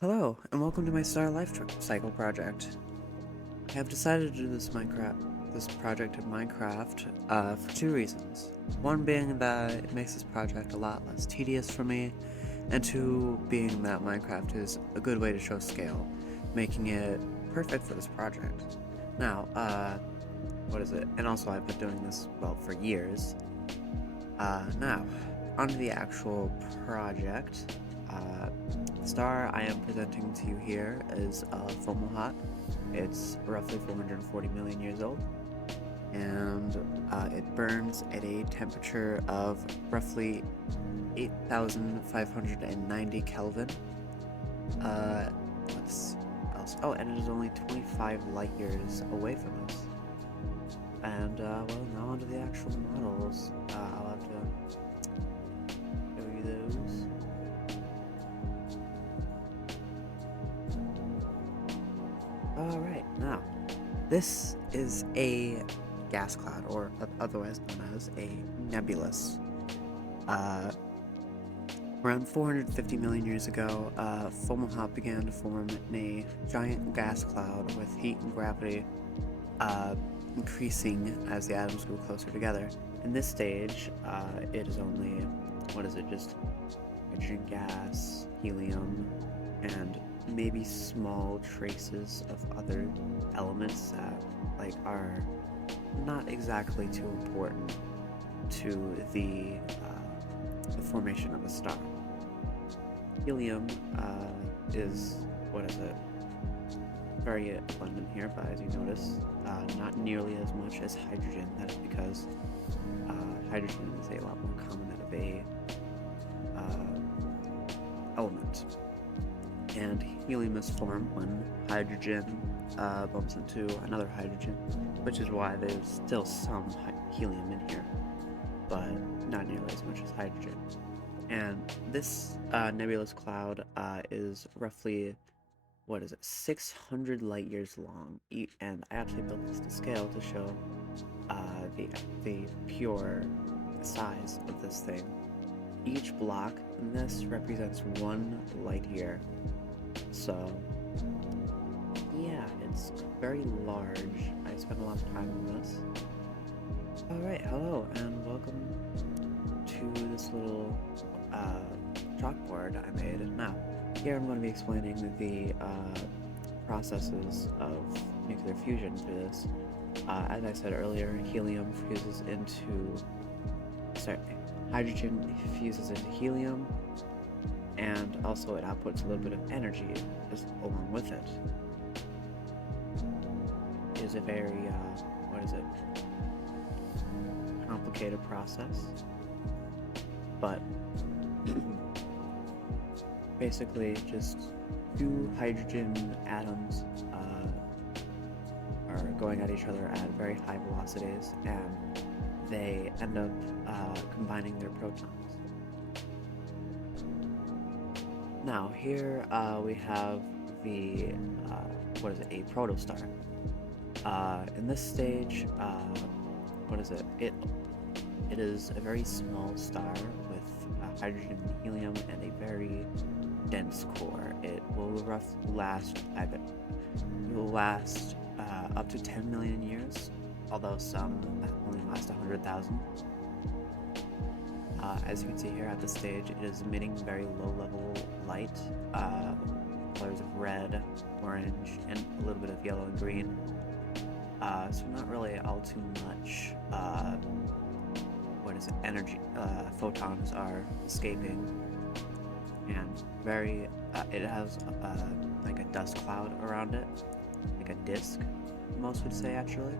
Hello, and welcome to my Star Life Cycle project. I have decided to do this project in Minecraft for two reasons. One being that it makes this project a lot less tedious for me, and two being that Minecraft is a good way to show scale, making it perfect for this project. Now, what is it? And also I've been doing this, well, for years. Now, onto the actual project. The star I am presenting to you here is Fomalhaut. It's roughly 440 million years old, and it burns at a temperature of roughly 8,590 Kelvin. What's else? Oh, and it is only 25 light years away from us. And, well, now onto the actual models. I'll have to show you those. Alright, now, this is a gas cloud, or otherwise known as a nebulous. Around 450 million years ago, Fomalhaut began to form in a giant gas cloud with heat and gravity increasing as the atoms grew closer together. In this stage, it is only, just hydrogen gas, helium, and maybe small traces of other elements that are not exactly too important to the formation of a star. Helium is very abundant here, but as you notice, not nearly as much as hydrogen. That is because hydrogen is a lot more common out of a element. And helium is formed when hydrogen bumps into another hydrogen, which is why there's still some helium in here, but not nearly as much as hydrogen. And this nebulous cloud is roughly, 600 light years long, and I actually built this to scale to show the pure size of this thing. Each block in this represents 1 light year. So, yeah, it's very large. I spent a lot of time on this. Alright, hello, and welcome to this little chalkboard I made. Now, here I'm going to be explaining the processes of nuclear fusion for this. As I said earlier, hydrogen fuses into helium, and also it outputs a little bit of energy along with it. It is a very, complicated process, but basically just two hydrogen atoms are going at each other at very high velocities, and they end up combining their protons. Now here we have the a protostar. In this stage, it is a very small star with hydrogen and helium and a very dense core. It will last up to 10 million years, although some only last 100,000. As you can see here at this stage, it is emitting very low-level light, colors of red, orange, and a little bit of yellow and green. So not really all too much, energy, photons are escaping, and it has like a dust cloud around it, like a disk, most would say actually.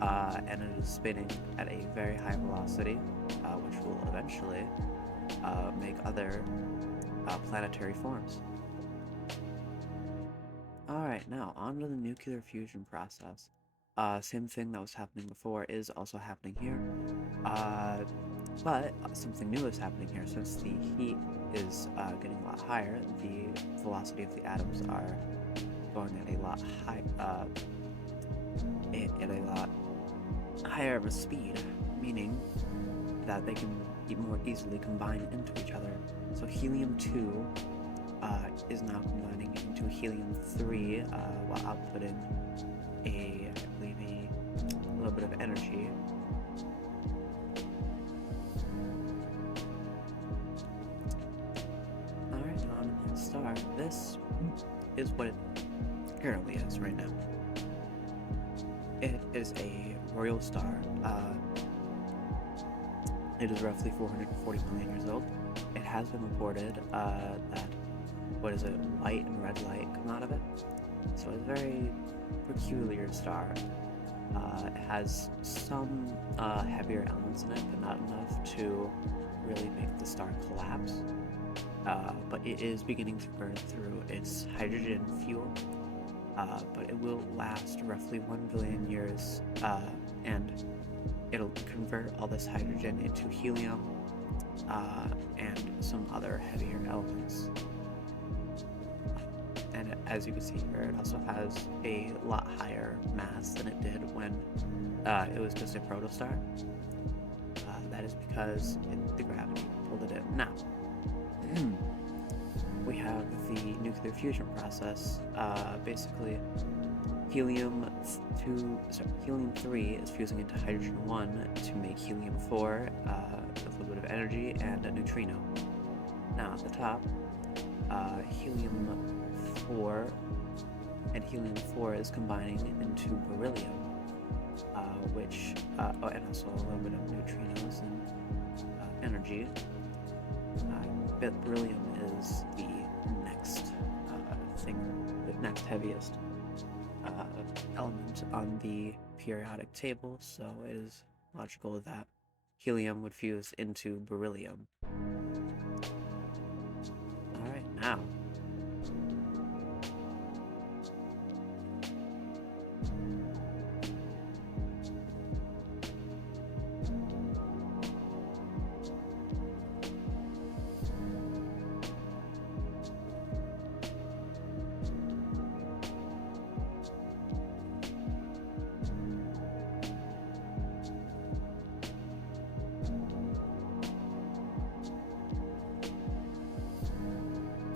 And it is spinning at a very high velocity, which will eventually make other planetary forms. Alright, now on to the nuclear fusion process. Same thing that was happening before is also happening here, but something new is happening here. Since the heat is getting a lot higher, the velocity of the atoms are going at a lot higher of a speed, meaning that they can more easily combine into each other. So helium-2 is now combining into helium-3 while outputting I believe, a little bit of energy. Alright, now on to the star. This is what it currently is right now. It is a royal star. It is roughly 440 million years old. It has been reported that, white and red light come out of it. So it's a very peculiar star. It has some heavier elements in it, but not enough to really make the star collapse. But it is beginning to burn through its hydrogen fuel. But it will last roughly 1 billion years, and it'll convert all this hydrogen into helium and some other heavier elements. And as you can see here, it also has a lot higher mass than it did when it was just a protostar. That is because the gravity pulled it in. Now, we have the nuclear fusion process. Basically, helium-3 is fusing into hydrogen-1 to make helium-4 with a little bit of energy and a neutrino. Now at the top, helium-4 and helium-4 is combining into beryllium, and also a little bit of neutrinos and energy. Beryllium is the next the next heaviest element on the periodic table, so it is logical that helium would fuse into beryllium. Alright, now.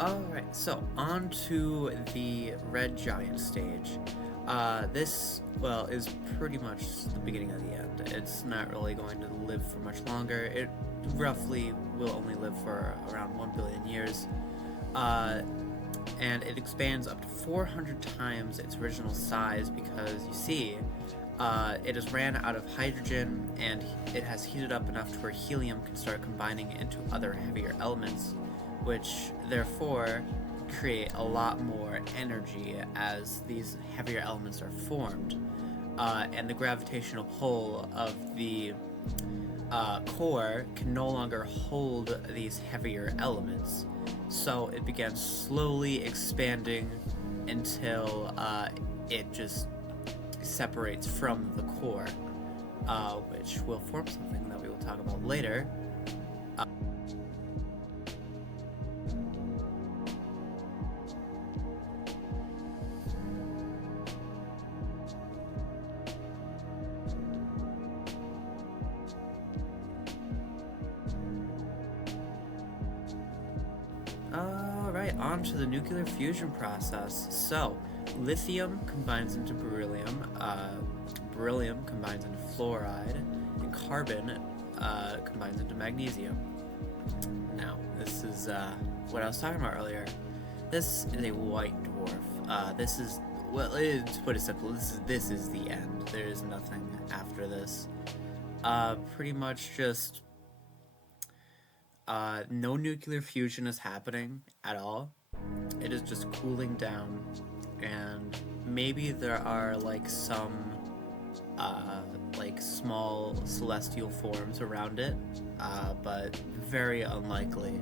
Alright, so on to the red giant stage. This, well, is pretty much the beginning of the end. It's not really going to live for much longer. It roughly will only live for around 1 billion years. And it expands up to 400 times its original size because, you see, it has ran out of hydrogen and it has heated up enough to where helium can start combining into other heavier elements, which therefore create a lot more energy as these heavier elements are formed. And the gravitational pull of the core can no longer hold these heavier elements. So it begins slowly expanding until it just separates from the core, which will form something that we will talk about later. Alright, on to the nuclear fusion process. So, lithium combines into beryllium, beryllium combines into fluoride, and carbon combines into magnesium. Now, this is what I was talking about earlier. This is a white dwarf. This is, well, to put it simple, this is the end. There is nothing after this. Pretty much just no nuclear fusion is happening at all. It is just cooling down, and maybe there are like some like small celestial forms around it, but very unlikely.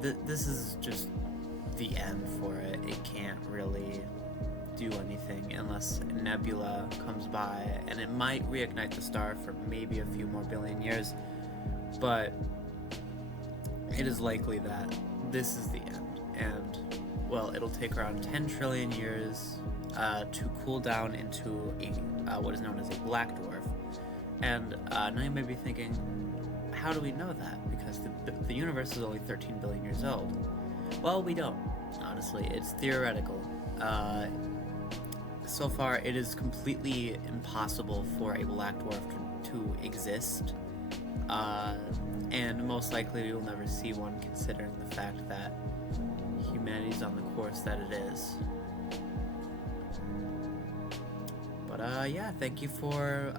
This is just the end for it. It can't really do anything unless a nebula comes by, and it might reignite the star for maybe a few more billion years, but it is likely that this is the end, and, well, it'll take around 10 trillion years to cool down into what is known as a black dwarf. And now you may be thinking, how do we know that? Because the universe is only 13 billion years old. Well, we don't. Honestly, it's theoretical. So far, it is completely impossible for a black dwarf to exist, and most likely we will never see one, considering the fact that humanity's on the course that it is. But yeah, thank you for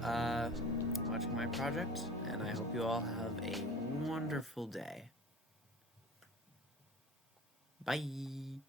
watching my project, and I hope you all have a wonderful day. Bye!